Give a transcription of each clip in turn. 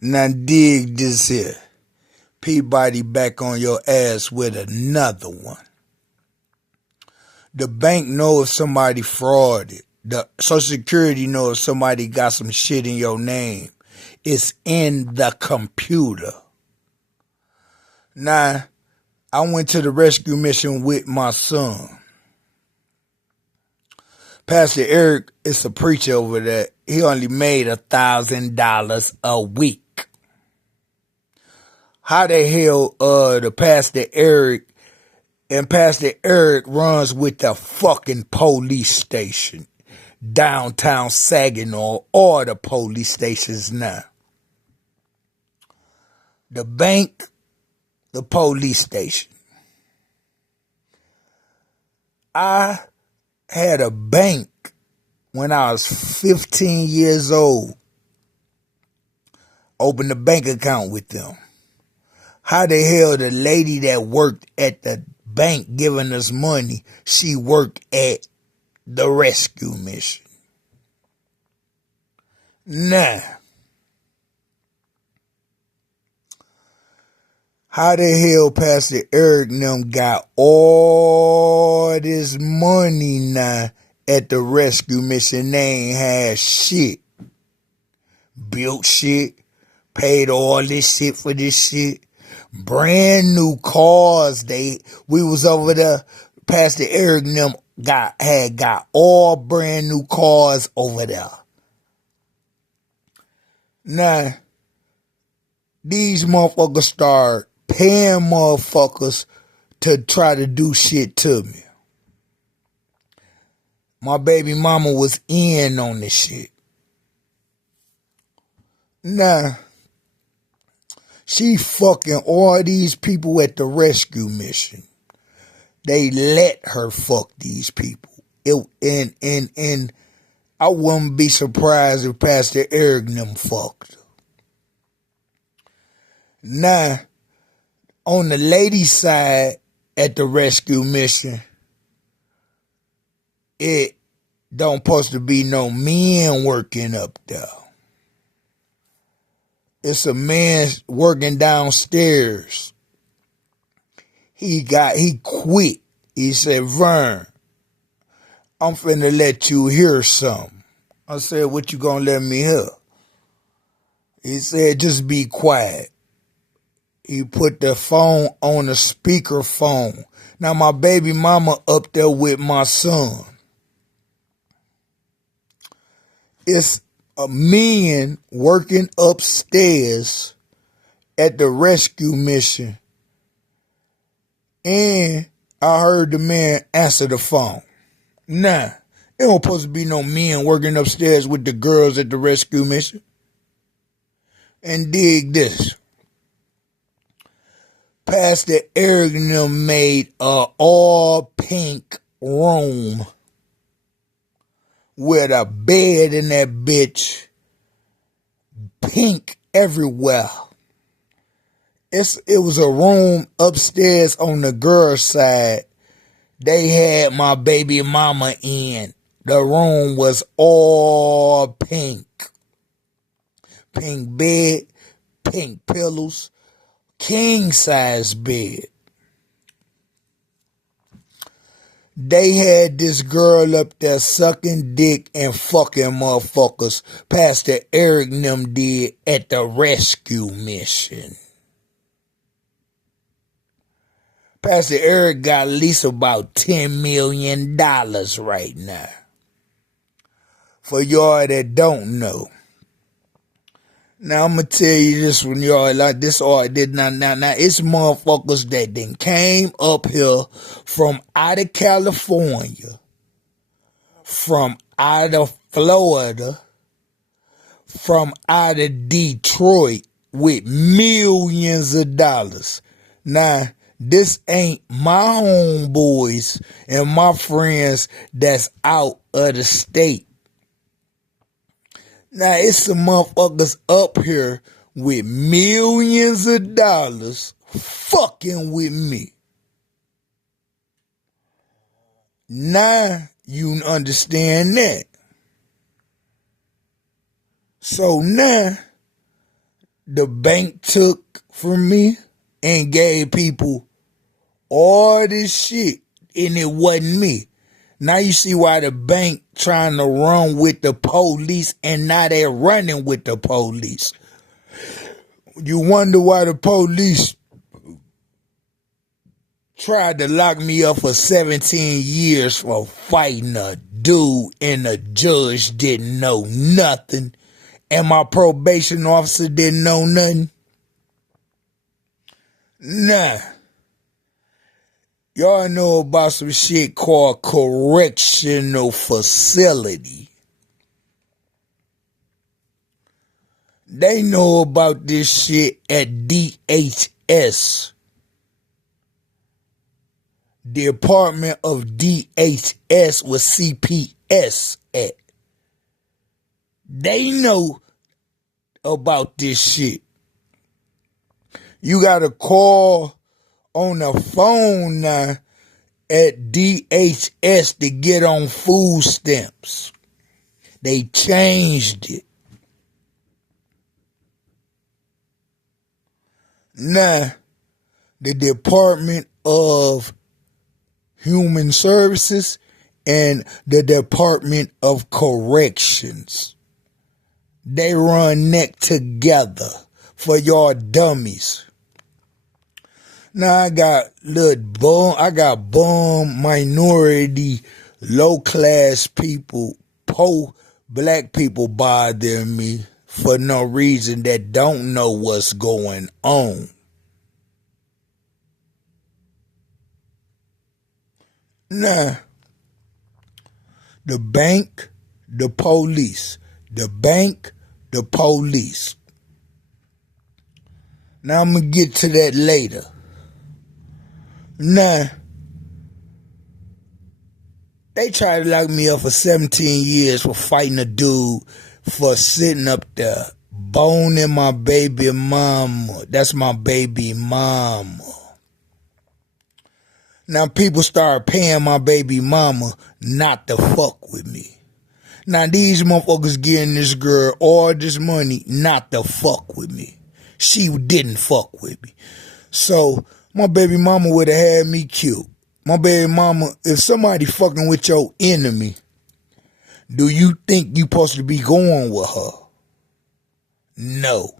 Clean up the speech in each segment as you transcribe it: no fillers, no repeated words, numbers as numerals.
Now dig this here. Peabody back on your ass with another one. The bank know if somebody frauded. The Social Security know if somebody got some shit in your name. It's in the computer. Now, I went to the rescue mission with my son. Pastor Eric is a preacher over there. He only made $1,000 a week. How the hell the Pastor Eric and Pastor Eric runs with the fucking police station downtown Saginaw or the police stations now? The bank, the police station. I had a bank when I was 15 years old. Opened a bank account with them. How the hell the lady that worked at the bank giving us money, she worked at the rescue mission? Nah. How the hell Pastor Eric and them got all this money now at the rescue mission? They ain't had shit. Built shit. Paid all this shit for this shit. Brand new cars. We was over there. Pastor Eric and them had got all brand new cars over there. Now, these motherfuckers start paying motherfuckers to try to do shit to me. My baby mama was in on this shit. Now, she fucking all these people at the rescue mission. They let her fuck these people. And I wouldn't be surprised if Pastor Eric and them fucked her. Now, on the lady side at the rescue mission, it don't supposed to be no men working up there. It's a man working downstairs. He quit. He said, Vern, I'm finna let you hear something. I said, what you gonna let me hear? He said, just be quiet. He put the phone on the speaker phone. Now my baby mama up there with my son. It's a men working upstairs at the rescue mission. And I heard the man answer the phone. Nah, it don't supposed to be no men working upstairs with the girls at the rescue mission. And dig this. Pastor Eric and them made a all pink room with a bed in that bitch, pink everywhere. It was a room upstairs on the girl's side. They had my baby mama in. The room was all pink. Pink bed, pink pillows, king size bed. They had this girl up there sucking dick and fucking motherfuckers. Pastor Eric and them did at the rescue mission. Pastor Eric got at least about $10 million right now. For y'all that don't know. Now I'm gonna tell you this one, y'all, like this art did not now it's motherfuckers that then came up here from out of California, from out of Florida, from out of Detroit with millions of dollars. Now, this ain't my homeboys and my friends that's out of the state. Now, it's some motherfuckers up here with millions of dollars fucking with me. Now, you understand that. So now, the bank took from me and gave people all this shit, and it wasn't me. Now you see why the bank trying to run with the police, and now they're running with the police. You wonder why the police tried to lock me up for 17 years for fighting a dude, and the judge didn't know nothing, and my probation officer didn't know nothing. Nah. Y'all know about some shit called correctional facility. They know about this shit at DHS. Department of DHS with CPS at. They know about this shit. You gotta call on the phone now at DHS to get on food stamps. They changed it. Now, the Department of Human Services and the Department of Corrections, they run neck together for y'all dummies. Now I got bum, minority, low class people, poor black people bothering me for no reason that don't know what's going on. Now, the bank, the police. The bank, the police. Now I'm going to get to that later. Now, they tried to lock me up for 17 years for fighting a dude for sitting up there boning my baby mama. That's my baby mama. Now people start paying my baby mama not to fuck with me. Now these motherfuckers getting this girl all this money not to fuck with me. She didn't fuck with me. So my baby mama would have had me killed. My baby mama, if somebody fucking with your enemy, do you think you supposed to be going with her? No.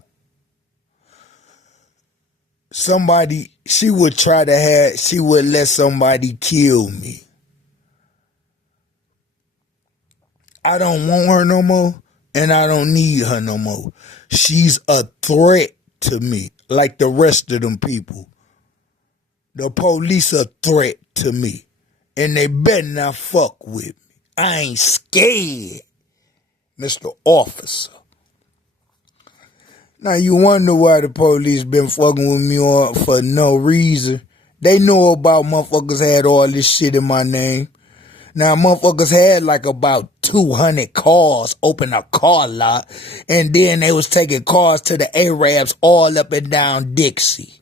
She would let somebody kill me. I don't want her no more, and I don't need her no more. She's a threat to me, like the rest of them people. The police a threat to me, and they better not fuck with me. I ain't scared, Mr. Officer. Now you wonder why the police been fucking with me for no reason. They know about motherfuckers had all this shit in my name. Now motherfuckers had like about 200 cars, open a car lot, and then they was taking cars to the Arabs all up and down Dixie.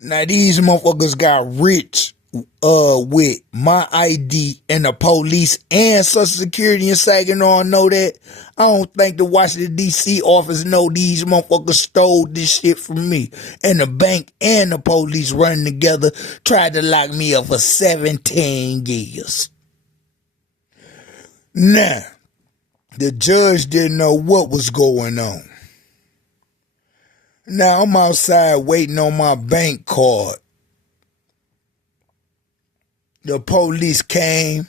Now these motherfuckers got rich with my ID, and the police and Social Security in Saginaw know that. I don't think the Washington, D.C. office know these motherfuckers stole this shit from me. And the bank and the police running together tried to lock me up for 17 years. Now, the judge didn't know what was going on. Now, I'm outside waiting on my bank card. The police came,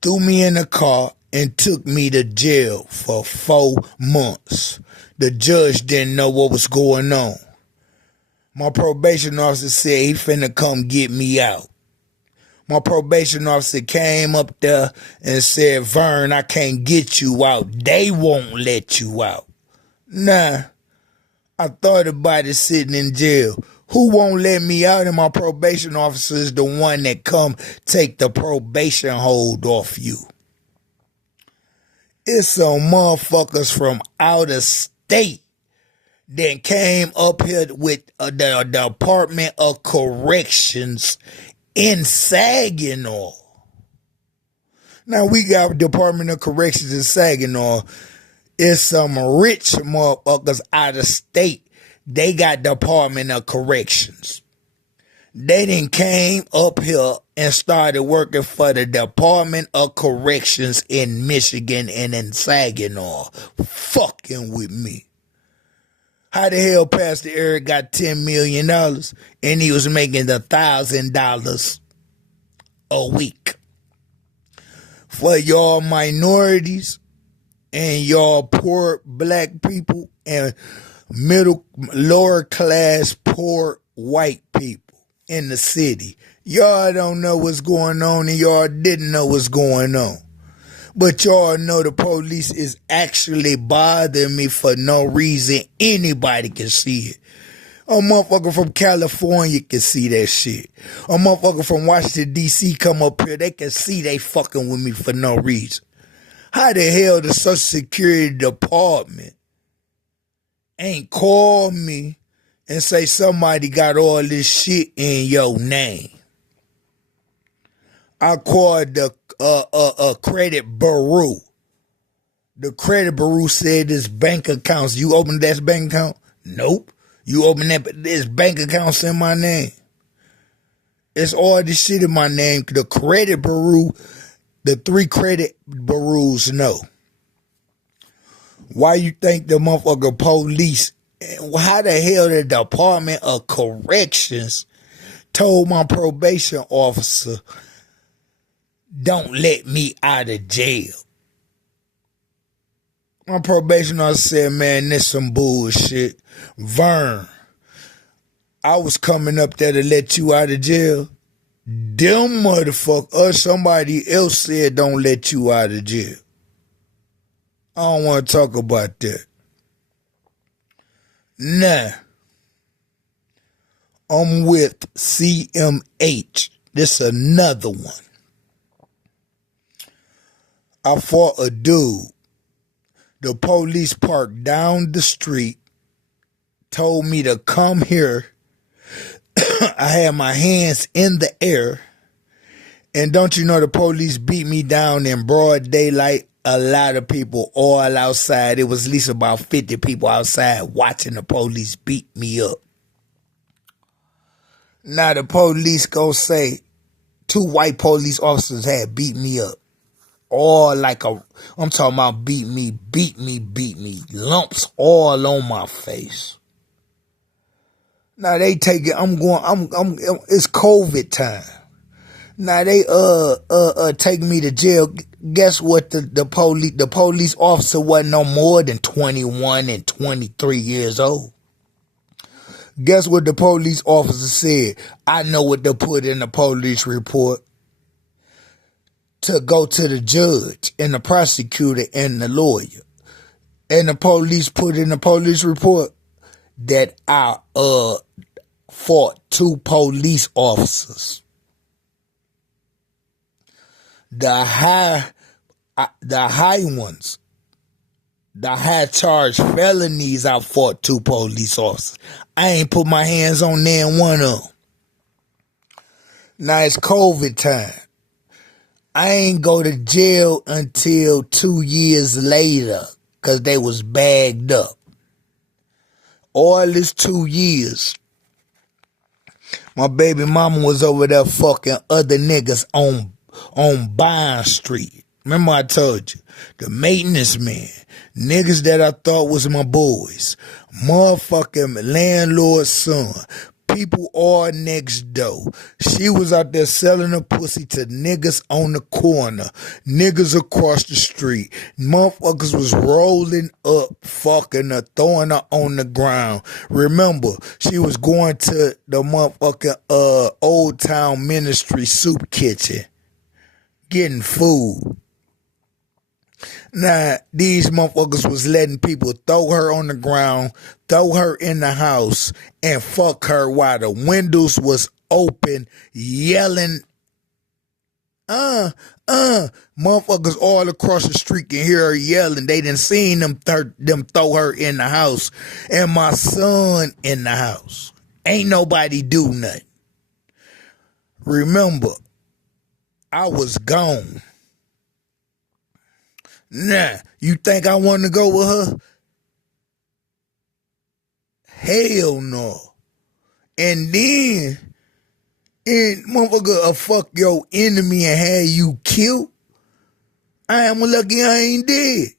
threw me in a car, and took me to jail for 4 months. The judge didn't know what was going on. My probation officer said he finna come get me out. My probation officer came up there and said, Vern, I can't get you out. They won't let you out. Nah, I thought about it sitting in jail. Who won't let me out? And my probation officer is the one that come take the probation hold off you. It's some motherfuckers from out of state that came up here with the Department of Corrections in Saginaw. Now we got Department of Corrections in Saginaw. It's some rich motherfuckers out of state. They got Department of Corrections. They done came up here and started working for the Department of Corrections in Michigan and in Saginaw. Fucking with me. How the hell Pastor Eric got $10 million and he was making $1,000 a week? For y'all minorities and y'all poor black people and lower class poor white people in the city. Y'all don't know what's going on and y'all didn't know what's going on. But y'all know the police is actually bothering me for no reason. Anybody can see it. A motherfucker from California can see that shit. A motherfucker from Washington, D.C. come up here, they can see they fucking with me for no reason. How the hell the Social Security Department ain't call me and say somebody got all this shit in your name? I called the credit bureau. The credit bureau said this bank accounts. You open that bank account? Nope. You open that, this bank accounts in my name. It's all this shit in my name. The credit bureau, the 3 credit bureaus know. Why you think the motherfucker police, how the hell the Department of Corrections told my probation officer, don't let me out of jail? My probation officer said, man, this some bullshit. Vern, I was coming up there to let you out of jail. Them motherfucker or somebody else said don't let you out of jail. I don't want to talk about that. Nah. I'm with CMH. This another one. I fought a dude. The police parked down the street, told me to come here. I had my hands in the air. And don't you know the police beat me down in broad daylight? A lot of people all outside. It was at least about 50 people outside watching the police beat me up. Now the police go say 2 white police officers had beat me up. All like I'm talking about beat me. Lumps all on my face. Now they take it, it's COVID time. Now they take me to jail. Guess what? The police officer wasn't no more than 21 and 23 years old. Guess what the police officer said? I know what to put in the police report. To go to the judge and the prosecutor and the lawyer. And the police put in the police report that I fought 2 police officers. The high ones, the high charge felonies, I fought 2 police officers. I ain't put my hands on them one of them. Now it's COVID time. I ain't go to jail until 2 years later because they was bagged up. All this 2 years, my baby mama was over there fucking other niggas on Bond Street. Remember I told you, the maintenance man, niggas that I thought was my boys, motherfucking landlord's son, people all next door. She was out there selling her pussy to niggas on the corner, niggas across the street. Motherfuckers was rolling up, fucking her, throwing her on the ground. Remember, she was going to the motherfucking Old Town Ministry soup kitchen, getting food. Now, these motherfuckers was letting people throw her on the ground, throw her in the house, and fuck her while the windows was open, yelling, motherfuckers all across the street can hear her yelling. They done seen them throw her in the house, and my son in the house. Ain't nobody do nothing. Remember, I was gone. Nah, You think I want to go with her? Hell no. And then, motherfucker, fuck your enemy and have you killed. I am lucky I ain't dead.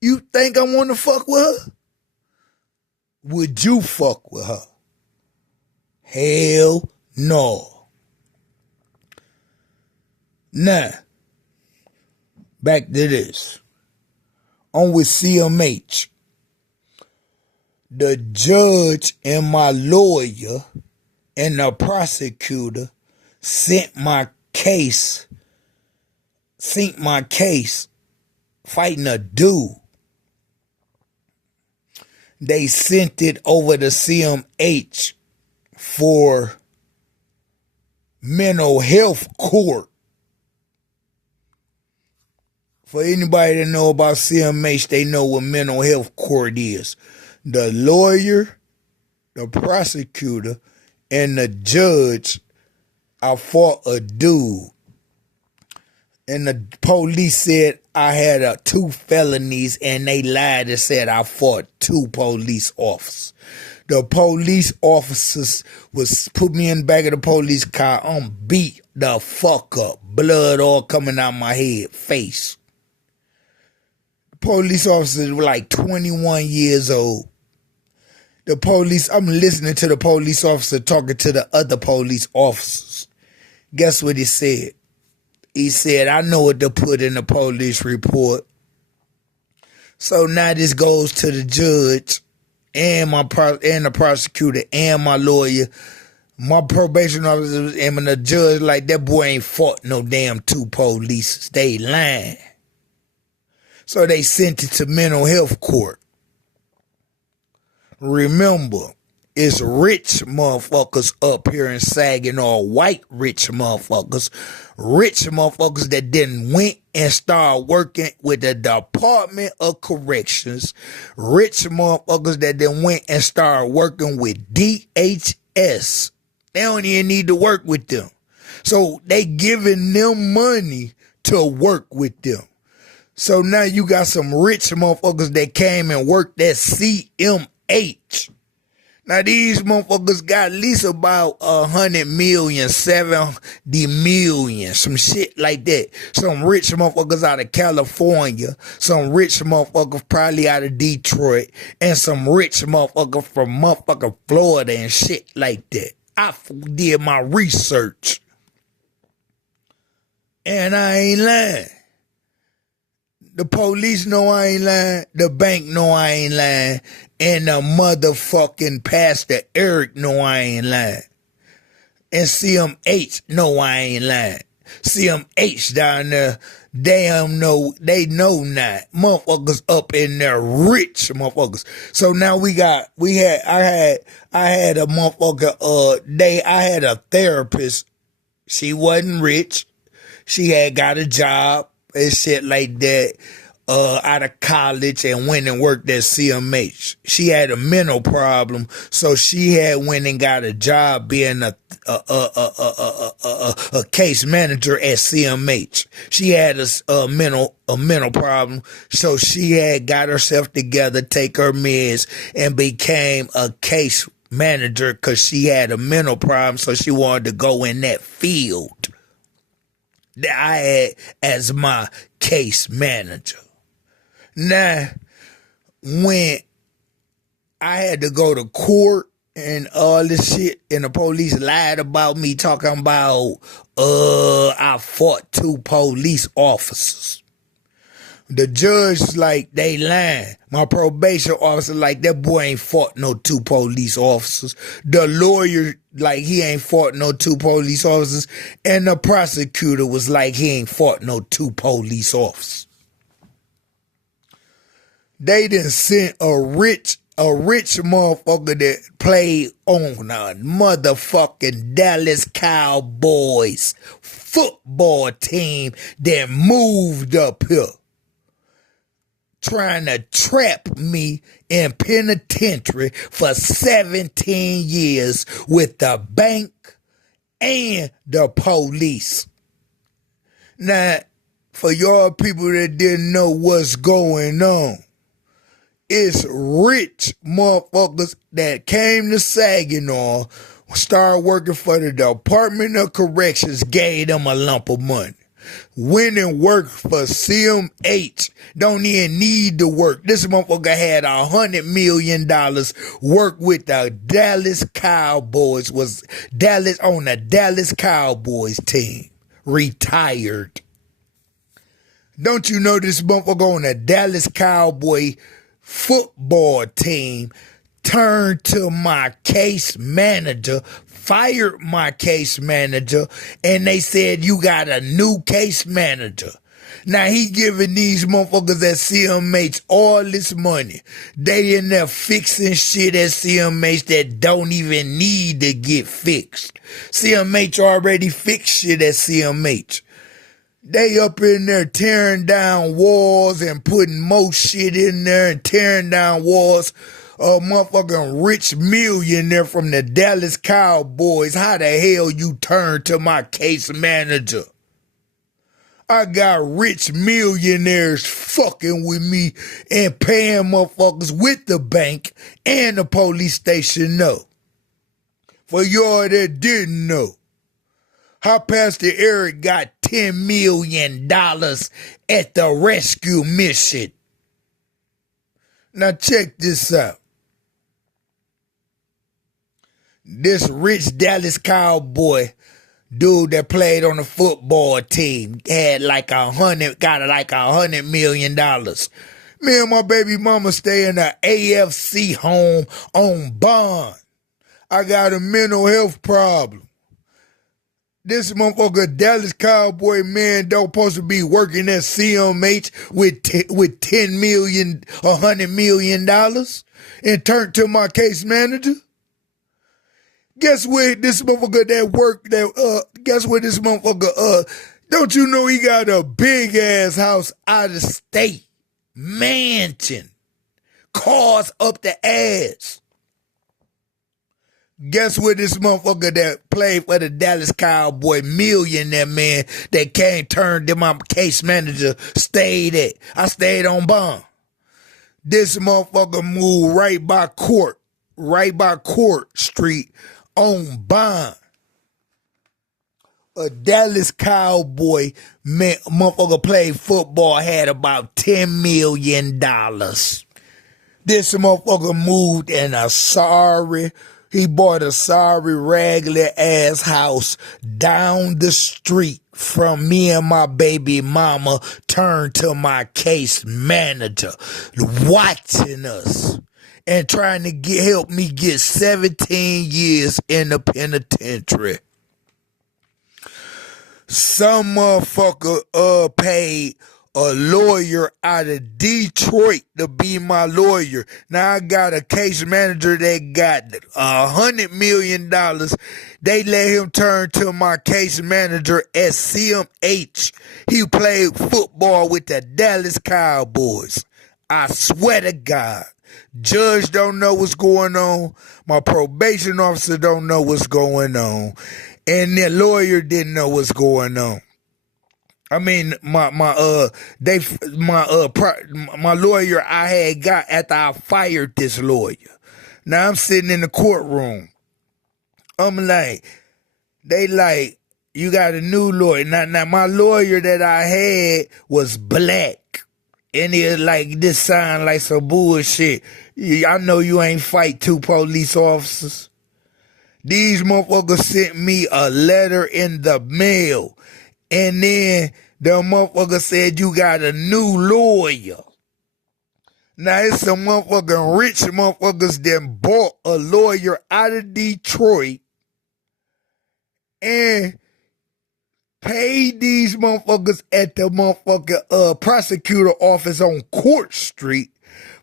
You think I want to fuck with her? Would you fuck with her? Hell no. Now, back to this. On with CMH. The judge and my lawyer and the prosecutor sent my case fighting a dude. They sent it over to CMH for mental health court. For anybody that know about CMH, they know what mental health court is. The lawyer, the prosecutor, and the judge, I fought a dude. And the police said I had 2 felonies, and they lied and said I fought 2 police officers. The police officers put me in the back of the police car. I'm beat the fuck up. Blood all coming out my head, face. The police officers were like 21 years old. I'm listening to the police officer talking to the other police officers. Guess what he said? He said, I know what to put in the police report. So now this goes to the judge and the prosecutor and my lawyer. My probation officer and the judge like, that boy ain't fought no damn 2 police. They lying. So they sent it to mental health court. Remember, it's rich motherfuckers up here in Saginaw, white rich motherfuckers that then went and started working with the Department of Corrections, rich motherfuckers that then went and started working with DHS. They don't even need to work with them. So they giving them money to work with them. So now you got some rich motherfuckers that came and worked at CMH. Now these motherfuckers got at least about 100 million, 70 million, some shit like that. Some rich motherfuckers out of California, some rich motherfuckers probably out of Detroit, and some rich motherfuckers from motherfucking Florida and shit like that. I did my research. And I ain't lying. The police know I ain't lying. The bank know I ain't lying. And the motherfucking Pastor Eric know I ain't lying. And CMH know I ain't lying. CMH down there, they know not. Motherfuckers up in there, rich motherfuckers. So now I had a motherfucker, I had a therapist. She wasn't rich. She had got a job and shit like that, out of college, and went and worked at CMH. She had a mental problem, so she had went and got a job being a case manager at CMH. She had a mental problem, so she had got herself together, take her meds, and became a case manager because she had a mental problem, so she wanted to go in that field that I had as my case manager. Now, when I had to go to court and all this shit, and the police lied about me, talking about I fought 2 police officers. The judge like, they lying. My probation officer like, that boy ain't fought no 2 police officers. The lawyer like, he ain't fought no 2 police officers. And the prosecutor was like, he ain't fought no 2 police officers. They done sent a rich motherfucker that played on a motherfucking Dallas Cowboys football team that moved up here, trying to trap me in penitentiary for 17 years with the bank and the police. Now, For y'all people that didn't know what's going on, it's rich motherfuckers that came to Saginaw, started working for the Department of Corrections, gave them a lump of money. Went and worked for CMH. Don't even need to work. This motherfucker had $100 million work with the Dallas Cowboys, was Dallas on the Dallas Cowboys team. Retired. Don't you know this motherfucker on the Dallas Cowboy football team turned to my case manager, fired my case manager, and they said, you got a new case manager. Now he giving these motherfuckers at CMH all this money. They in there fixing shit at CMH that don't even need to get fixed. CMH already fixed shit at CMH. They up in there tearing down walls and putting more shit in there and tearing down walls. A motherfucking rich millionaire from the Dallas Cowboys. How the hell you turn to my case manager? I got rich millionaires fucking with me and paying motherfuckers with the bank and the police station know. For y'all that didn't know, how Pastor Eric got $10 million at the rescue mission. Now check this out. This rich Dallas Cowboy dude that played on the football team had got $100 million. Me and my baby mama stay in a AFC home on bond. I got a mental health problem. This motherfucker Dallas Cowboy man don't supposed to be working at CMH with $10 million, $100 million and turned to my case manager. Guess what this motherfucker don't you know he got a big ass house out of state, mansion, cars up the ass. Guess what this motherfucker that played for the Dallas Cowboy, millionaire man that came turned to my case manager, stayed at? I stayed on bond. This motherfucker moved right by Court Street on bond. A Dallas Cowboy motherfucker played football, had about $10 million. This motherfucker moved in he bought a sorry, raggedy ass house down the street from me and my baby mama, turned to my case manager, watching us and trying to help me get 17 years in the penitentiary. Some motherfucker paid a lawyer out of Detroit to be my lawyer. Now I got a case manager that got $100 million. They let him turn to my case manager at CMH. He played football with the Dallas Cowboys. I swear to God. Judge don't know what's going on. My probation officer don't know what's going on. And the lawyer didn't know what's going on. I mean, my lawyer I had got after I fired this lawyer. Now I'm sitting in the courtroom. I'm like, they like, you got a new lawyer. Now my lawyer that I had was black. And it like, this sound like some bullshit. I know you ain't fight 2 police officers. These motherfuckers sent me a letter in the mail. And then the motherfucker said, you got a new lawyer. Now it's some motherfucking rich motherfuckers that bought a lawyer out of Detroit and paid these motherfuckers at the motherfucking prosecutor office on Court Street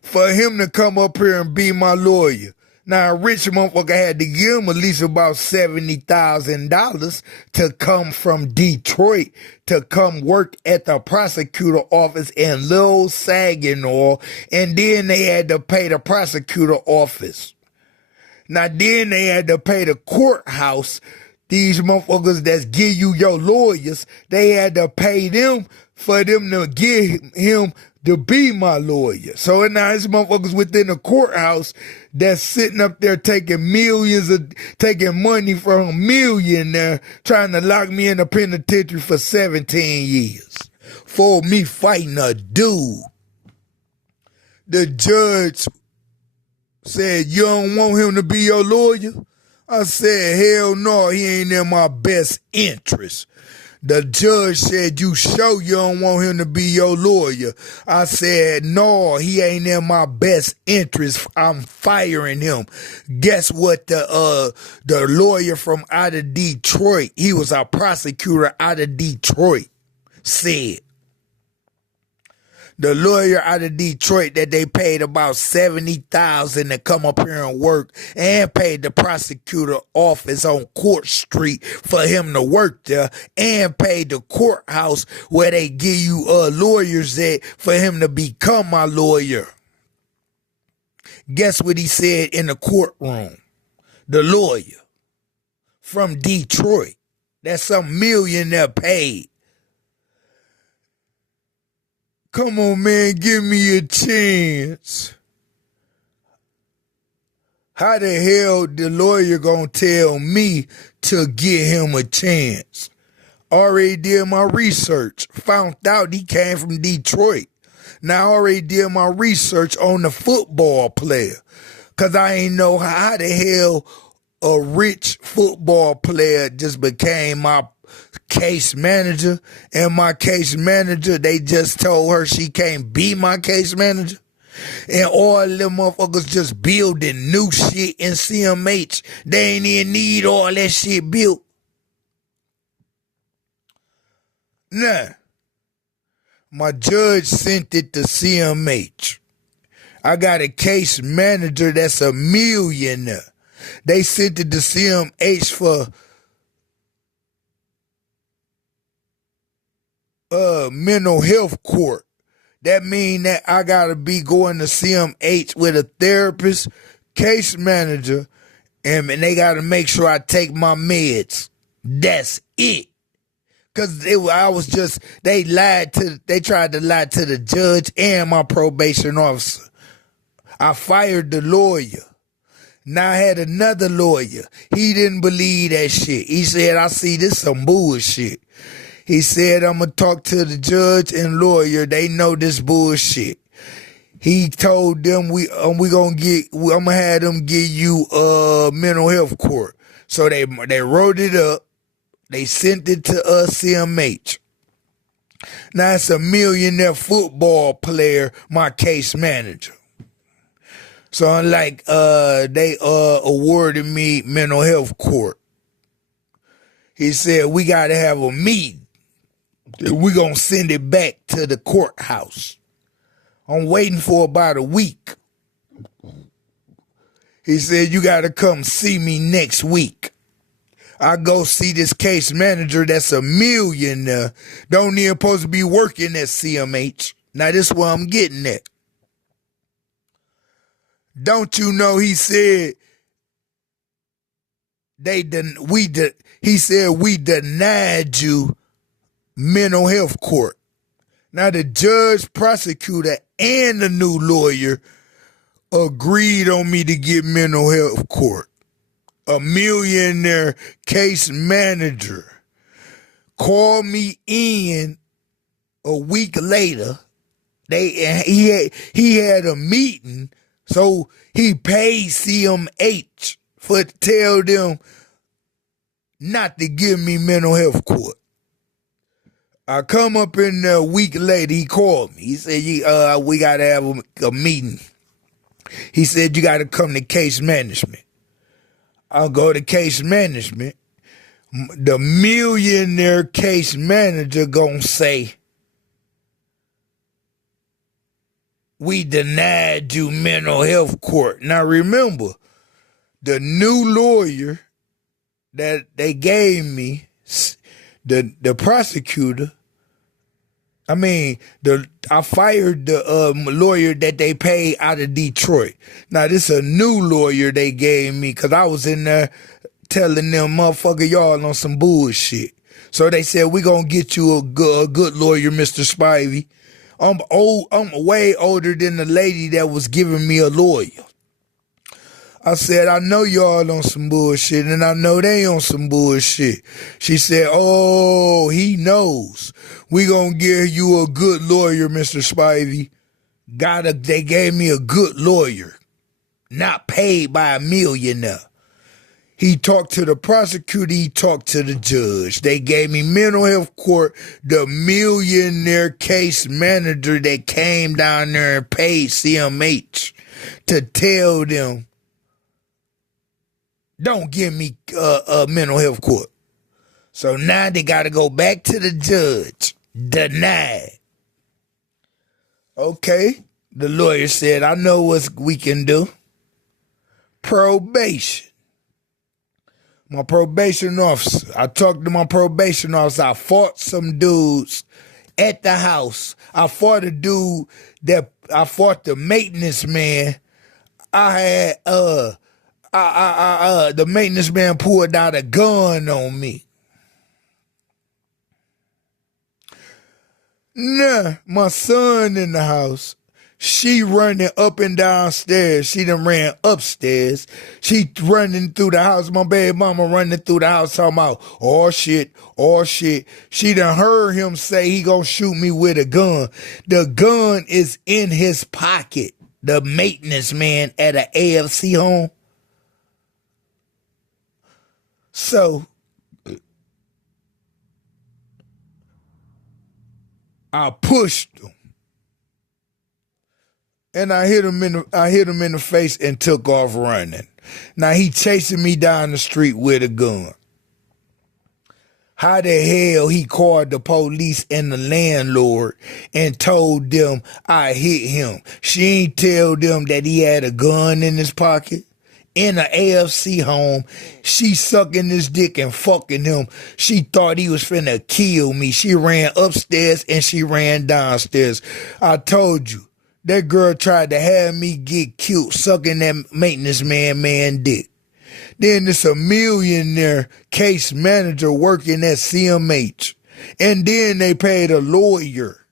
for him to come up here and be my lawyer. Now, a rich motherfucker had to give him at least about $70,000 to come from Detroit to come work at the prosecutor office in Little Saginaw, and then they had to pay the prosecutor office. Now, then they had to pay the courthouse. These motherfuckers that give you your lawyers, they had to pay them for them to get him to be my lawyer. So now this motherfuckers within the courthouse that's sitting up there taking money from a millionaire trying to lock me in the penitentiary for 17 years for me fighting a dude. The judge said, you don't want him to be your lawyer? I said, hell no, he ain't in my best interest. The judge said, you sure you don't want him to be your lawyer? I said, no, he ain't in my best interest. I'm firing him. Guess what the lawyer from out of Detroit, he was a prosecutor out of Detroit, said. The lawyer out of Detroit that they paid about $70,000 to come up here and work, and paid the prosecutor office on Court Street for him to work there, and paid the courthouse where they give you lawyers at for him to become my lawyer. Guess what he said in the courtroom? The lawyer from Detroit that some millionaire paid. Come on, man, give me a chance. How the hell the lawyer gonna tell me to give him a chance? Already did my research. Found out he came from Detroit. Now I already did my research on the football player. Cause I ain't know how the hell a rich football player just became my case manager, and my case manager, they just told her she can't be my case manager, and all them motherfuckers just building new shit in CMH. They ain't even need all that shit built. Nah, my judge sent it to CMH. I got a case manager that's a millionaire. They sent it to CMH for mental health court. That mean that I gotta be going to CMH with a therapist, case manager, and they gotta make sure I take my meds. That's it. Cause they tried to lie to the judge and my probation officer. I fired the lawyer. Now I had another lawyer. He didn't believe that shit. He said, I see this some bullshit. He said, I'm going to talk to the judge and lawyer. They know this bullshit. He told them I'm going to have them give you mental health court. So they wrote it up. They sent it to CMH. Now it's a millionaire football player, my case manager. So like they awarded me mental health court. He said, we got to have a meeting. We're going to send it back to the courthouse. I'm waiting for about a week. He said, you got to come see me next week. I go see this case manager that's a millionaire. Don't even supposed to be working at CMH. Now this is where I'm getting at. Don't you know he said he said we denied you mental health court. Now the judge, prosecutor, and the new lawyer agreed on me to get mental health court. A millionaire case manager called me in a week later. He had a meeting, so he paid CMH for to tell them not to give me mental health court. I come up in there a week later, he called me. He said, we got to have a meeting. He said, you got to come to case management. I'll go to case management. The millionaire case manager gonna say, we denied you mental health court. Now remember, the new lawyer that they gave me, the prosecutor, I fired the lawyer that they paid out of Detroit. Now this is a new lawyer they gave me because I was in there telling them, motherfucker, y'all on some bullshit. So they said, we gonna get you a good lawyer, Mr. Spivey. I'm way older than the lady that was giving me a lawyer. I said, I know y'all on some bullshit, and I know they on some bullshit. She said, oh, he knows. We gonna give you a good lawyer, Mr. Spivey. They gave me a good lawyer, not paid by a millionaire. He talked to the prosecutor, he talked to the judge. They gave me mental health court, the millionaire case manager that came down there and paid CMH to tell them, don't give me a mental health court. So now they got to go back to the judge. Denied. Okay, the lawyer said, I know what we can do. Probation. My probation officer. I talked to my probation officer. I fought some dudes at the house. I fought the maintenance man. The maintenance man pulled out a gun on me. Nah, my son in the house. She running up and downstairs. She done ran upstairs. She running through the house. My baby mama running through the house talking about, oh shit, oh shit. She done heard him say he gonna shoot me with a gun. The gun is in his pocket. The maintenance man at an AFC home. So I pushed him. And I hit him in the face and took off running. Now he chasing me down the street with a gun. How the hell he called the police and the landlord and told them I hit him? She ain't tell them that he had a gun in his pocket. In an AFC home, she sucking his dick and fucking him. She thought he was finna kill me. She ran upstairs and she ran downstairs. I told you. That girl tried to have me get cute sucking that maintenance man dick. Then there's a millionaire case manager working at CMH. And then they paid a lawyer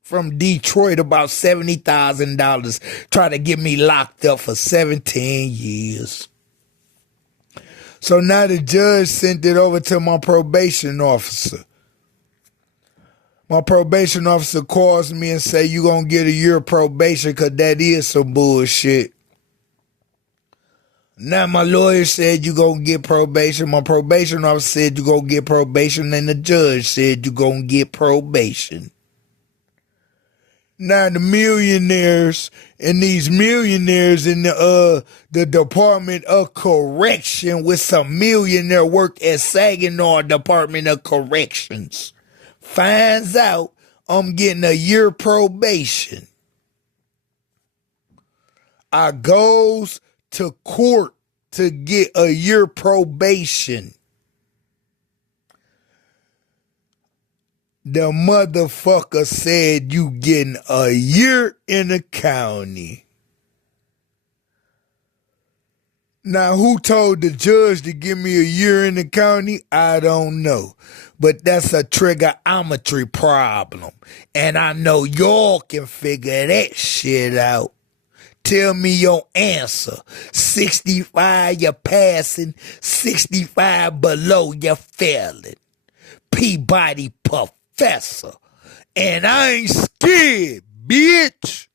from Detroit about $70,000 try to get me locked up for 17 years. So now the judge sent it over to my probation officer. My probation officer calls me and say, you gonna get a year probation because that is some bullshit. Now my lawyer said you gonna get probation. My probation officer said you gonna get probation, and the judge said you gonna get probation. Now the millionaires and these millionaires in the Department of Correction with some millionaire work at Saginaw Department of Corrections finds out I'm getting a year probation. I goes to court to get a year probation. The motherfucker said you getting a year in the county. Now, who told the judge to give me a year in the county? I don't know. But that's a trigonometry problem. And I know y'all can figure that shit out. Tell me your answer. 65, you're passing. 65 below, you're failing. Peabody professor. And I ain't scared, bitch.